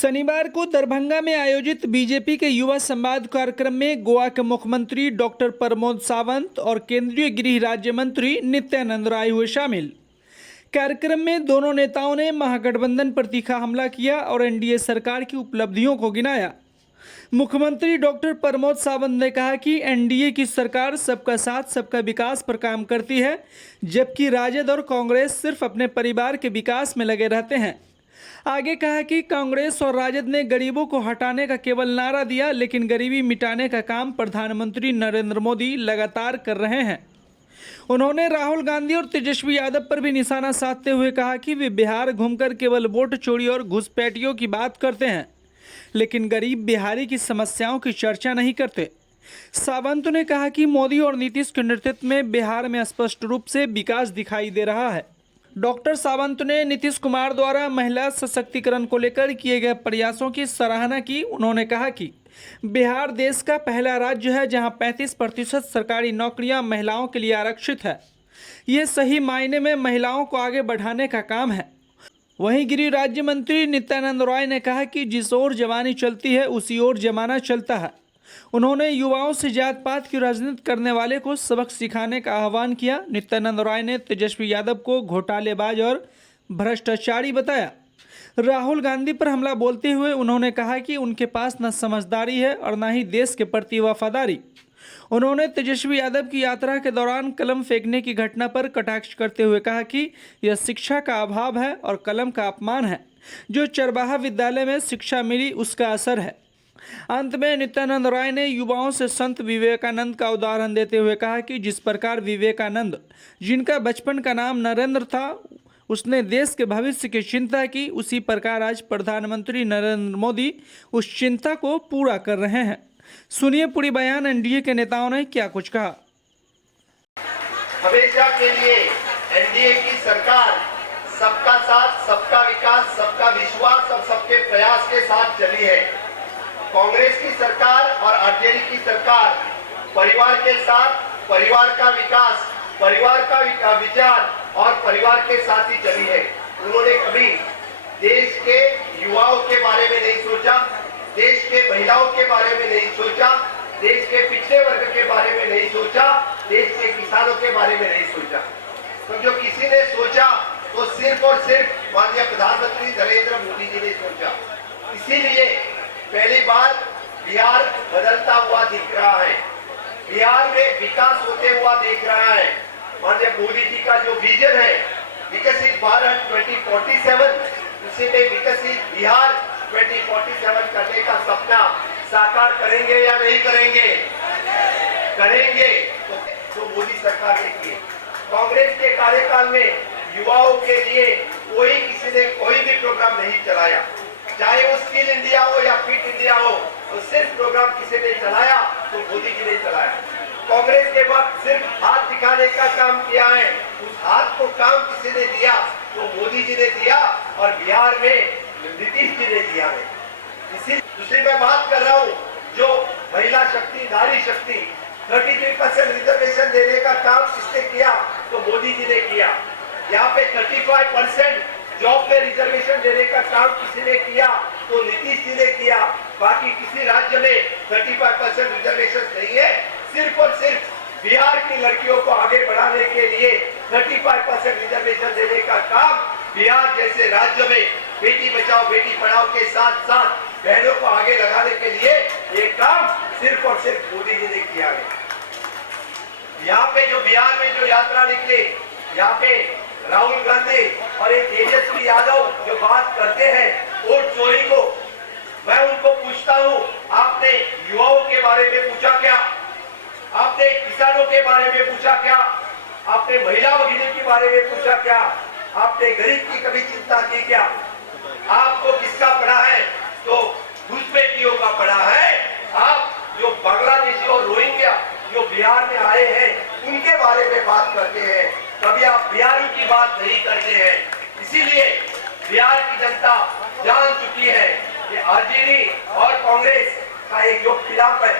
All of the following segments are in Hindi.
शनिवार को दरभंगा में आयोजित बीजेपी के युवा संवाद कार्यक्रम में गोवा के मुख्यमंत्री डॉक्टर प्रमोद सावंत और केंद्रीय गृह राज्य मंत्री नित्यानंद राय हुए शामिल। कार्यक्रम में दोनों नेताओं ने महागठबंधन पर तीखा हमला किया और एनडीए सरकार की उपलब्धियों को गिनाया। मुख्यमंत्री डॉक्टर प्रमोद सावंत ने कहा कि एनडीए की सरकार सबका साथ सबका विकास पर काम करती है, जबकि राजद और कांग्रेस सिर्फ अपने परिवार के विकास में लगे रहते हैं। आगे कहा कि कांग्रेस और राजद ने गरीबों को हटाने का केवल नारा दिया, लेकिन गरीबी मिटाने का काम प्रधानमंत्री नरेंद्र मोदी लगातार कर रहे हैं। उन्होंने राहुल गांधी और तेजस्वी यादव पर भी निशाना साधते हुए कहा कि वे बिहार घूमकर केवल वोट चोरी और घुसपैठियों की बात करते हैं, लेकिन गरीब बिहारी की समस्याओं की चर्चा नहीं करते। सावंत ने कहा कि मोदी और नीतीश के नेतृत्व में बिहार में स्पष्ट रूप से विकास दिखाई दे रहा है। डॉक्टर सावंत ने नीतीश कुमार द्वारा महिला सशक्तिकरण को लेकर किए गए प्रयासों की सराहना की। उन्होंने कहा कि बिहार देश का पहला राज्य है जहां 35% सरकारी नौकरियां महिलाओं के लिए आरक्षित है। ये सही मायने में महिलाओं को आगे बढ़ाने का काम है। वहीं गृह राज्य मंत्री नित्यानंद राय ने कहा कि जिस ओर जवानी चलती है उसी ओर जमाना चलता है। उन्होंने युवाओं से जात पात की राजनीति करने वाले को सबक सिखाने का आह्वान किया। नित्यानंद राय ने तेजस्वी यादव को घोटालेबाज और भ्रष्टाचारी बताया। राहुल गांधी पर हमला बोलते हुए उन्होंने कहा कि उनके पास न समझदारी है और न ही देश के प्रति वफादारी। उन्होंने तेजस्वी यादव की यात्रा के दौरान कलम फेंकने की घटना पर कटाक्ष करते हुए कहा कि यह शिक्षा का अभाव है और कलम का अपमान है। जो चरवाहा विद्यालय में शिक्षा मिली उसका असर है। अंत में नित्यानंद राय ने युवाओं से संत विवेकानंद का उदाहरण देते हुए कहा कि जिस प्रकार विवेकानंद, जिनका बचपन का नाम नरेंद्र था, उसने देश के भविष्य की चिंता की, उसी प्रकार आज प्रधानमंत्री नरेंद्र मोदी उस चिंता को पूरा कर रहे हैं। सुनिए पूरी बयान एनडीए के नेताओं ने क्या कुछ कहा। हमेशा के लिए एनडीए की सरकार सबका साथ, सबका विकास, सबका विश्वास और सबके प्रयास के साथ चली है। कांग्रेस की सरकार और आरजेडी की सरकार परिवार के साथ, परिवार का विकास, परिवार का विचार और परिवार के साथ ही चली है। उन्होंने कभी देश के युवाओं के बारे में नहीं सोचा, देश के महिलाओं के बारे में नहीं सोचा, देश के पिछड़े वर्ग के बारे में नहीं सोचा, देश के किसानों के बारे में नहीं सोचा। तो जो किसी ने सोचा तो सिर्फ और सिर्फ माननीय प्रधानमंत्री नरेंद्र मोदी जी ने सोचा। इसीलिए पहली बार बिहार बदलता हुआ दिख रहा है, बिहार में विकास होते हुआ दिख रहा है। माननीय मोदी जी का जो विजन है विकसित भारत 2047, उसी में विकसित बिहार 2047 करने का सपना साकार करेंगे या नहीं करेंगे? करेंगे। तो मोदी सरकार ने किए। कांग्रेस के कार्यकाल में युवाओं के लिए किसी ने कोई भी प्रोग्राम नहीं चलाया, चाहे वो स्किल इंडिया हो या फिट इंडिया हो, तो सिर्फ प्रोग्राम किसी ने चलाया तो मोदी जी ने चलाया। कांग्रेस के बाद सिर्फ हाथ दिखाने का काम किया है, उस हाथ को काम किसी ने दिया तो मोदी जी ने दिया और बिहार में नीतीश जी ने दिया है। इसी दूसरी मैं बात कर रहा हूँ, जो महिला शक्ति, नारी शक्ति, 33% रिजर्वेशन देने का काम किसने किया? तो मोदी जी ने किया। यहाँ पे 35% जॉब में रिजर्वेशन देने का काम किसी ने किया? तो नीतीश जी ने किया। बाकी किसी राज्य में 35% रिजर्वेशन नहीं है। सिर्फ और सिर्फ बिहार की लड़कियों को आगे बढ़ाने के लिए 35% रिजर्वेशन देने का काम बिहार जैसे राज्य में बेटी बचाओ बेटी पढ़ाओ के साथ साथ बहनों को आगे लगाने के लिए ये काम सिर्फ और सिर्फ मोदी जी ने किया है। यहाँ पे जो बिहार में जो यात्रा निकली, यहाँ पे राहुल गांधी और एक तेजस्वी यादव जो बात करते हैं वोट चोरी को, मैं उनको पूछता हूँ, आपने युवाओं के बारे में पूछा क्या? आपने किसानों के बारे में पूछा क्या? आपने महिला भगिनी के बारे में पूछा क्या? आपने गरीब की कभी चिंता की क्या? आपको किसका पड़ा है? तो घुसपैठियों का पड़ा है। आप जो बांग्लादेशी और रोहिंग्या जो बिहार में आए हैं उनके बारे में बात करते हैं, कभी आप बिहारी की बात नहीं करते हैं। इसीलिए बिहार की जनता जान चुकी है कि आरजेडी और कांग्रेस का एक जो खिलाफ है,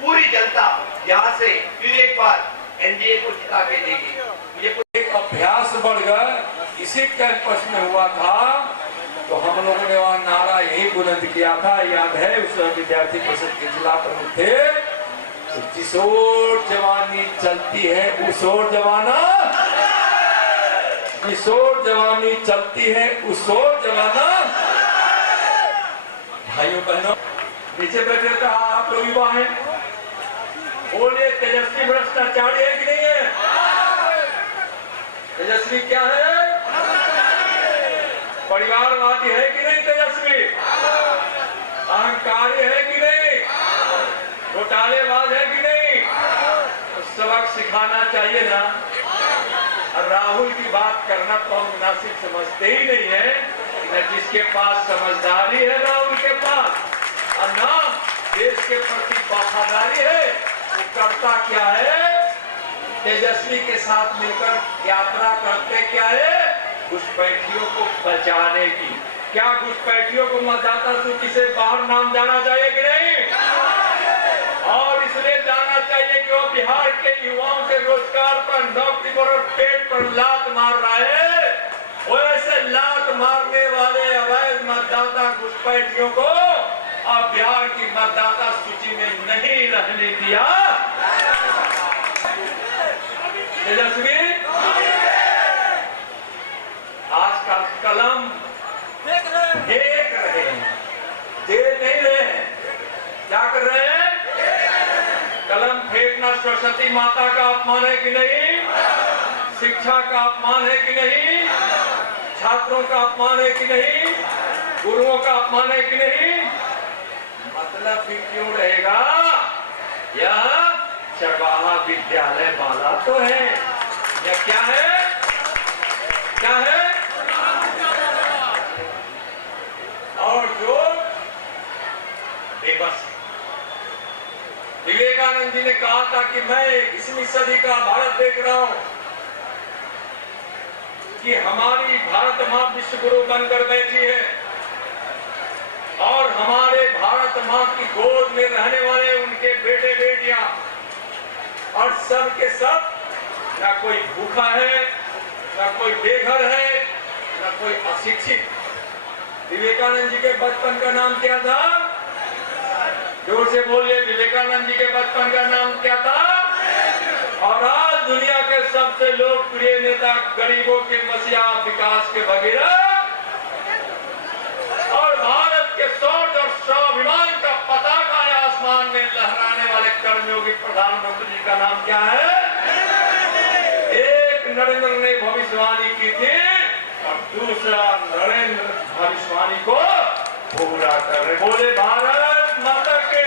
पूरी जनता यहाँ से फिर एक बार एनडीए को जिता के देगी। ये एक अभ्यास बढ़ गया, इसी कैंपस में हुआ था तो हम लोगों ने वहाँ नारा यही बुलंद किया था, याद है? उस समय विद्यार्थी परिषद के जिला प्रमुख थे। जिस ओर जवानी चलती है उस ओर जमाना, जिस ओर जवानी चलती है उस ओर जमाना। भाइयों बहनों, नीचे बैठे तो आप लोग युवा हैं, बोलिए तेजस्वी भ्रष्टाचारी है कि नहीं है? तेजस्वी क्या है? परिवारवादी है कि नहीं तेजस्वी? अहंकारी है कि नहीं? घोटालेबाज है कि नहीं? तो सबक सिखाना चाहिए ना। और राहुल की बात करना तो हम मुनासिब समझते ही नहीं है। न जिसके पास समझदारी है राहुल के पास, और ना देश के प्रति वफादारी है, वो करता क्या है? तेजस्वी के साथ मिलकर यात्रा करते क्या है? घुसपैठियों को बचाने की। क्या घुसपैठियों को मतदाता सूची से बाहर नाम जाना चाहिए कि नहीं? और इसलिए जाना चाहिए कि वो बिहार के युवाओं के रोजगार पर, नौकरी पर और पेट पर लात मार रहा है। वो ऐसे लात मारने वाले अवैध मतदाता घुसपैठियों को अब बिहार की मतदाता सूची में नहीं रहने दिया। तेजस्वी आजकल कलम फेंक रहे हैं, दे नहीं रहे हैं। क्या कर रहे हैं? कलम फेंकना सरस्वती माता का अपमान है कि नहीं? शिक्षा का अपमान है कि नहीं? छात्रों का अपमान है कि नहीं? गुरुओं का अपमान है कि नहीं? मतलब भी क्यों रहेगा? यह चरवाहा विद्यालय वाला तो है, या क्या है? क्या है? और जो बेबस। विवेकानंद जी ने कहा था कि मैं 21वीं सदी का भारत देख रहा हूं, कि हमारी भारत मां विश्व गुरु बनकर बैठी है और हमारे भारत मां की गोद में रहने वाले उनके बेटे बेटियां और सब के सब, ना कोई भूखा है, ना कोई बेघर है, ना कोई अशिक्षित। विवेकानंद जी के बचपन का नाम क्या था? जोर से बोलिए, विवेकानंद जी के बचपन का नाम क्या था? और आज दुनिया के सबसे लोकप्रिय नेता, गरीबों के मसीहा, विकास के भगीरथ और भारत के शौर्य और स्वाभिमान का पताका आसमान में लहराने वाले कर्मयोगी प्रधानमंत्री जी का नाम क्या है? एक नरेंद्र ने भविष्यवाणी की थी और दूसरा नरेंद्र भविष्यवाणी को पूरा कर रहे। बोले भारत माता के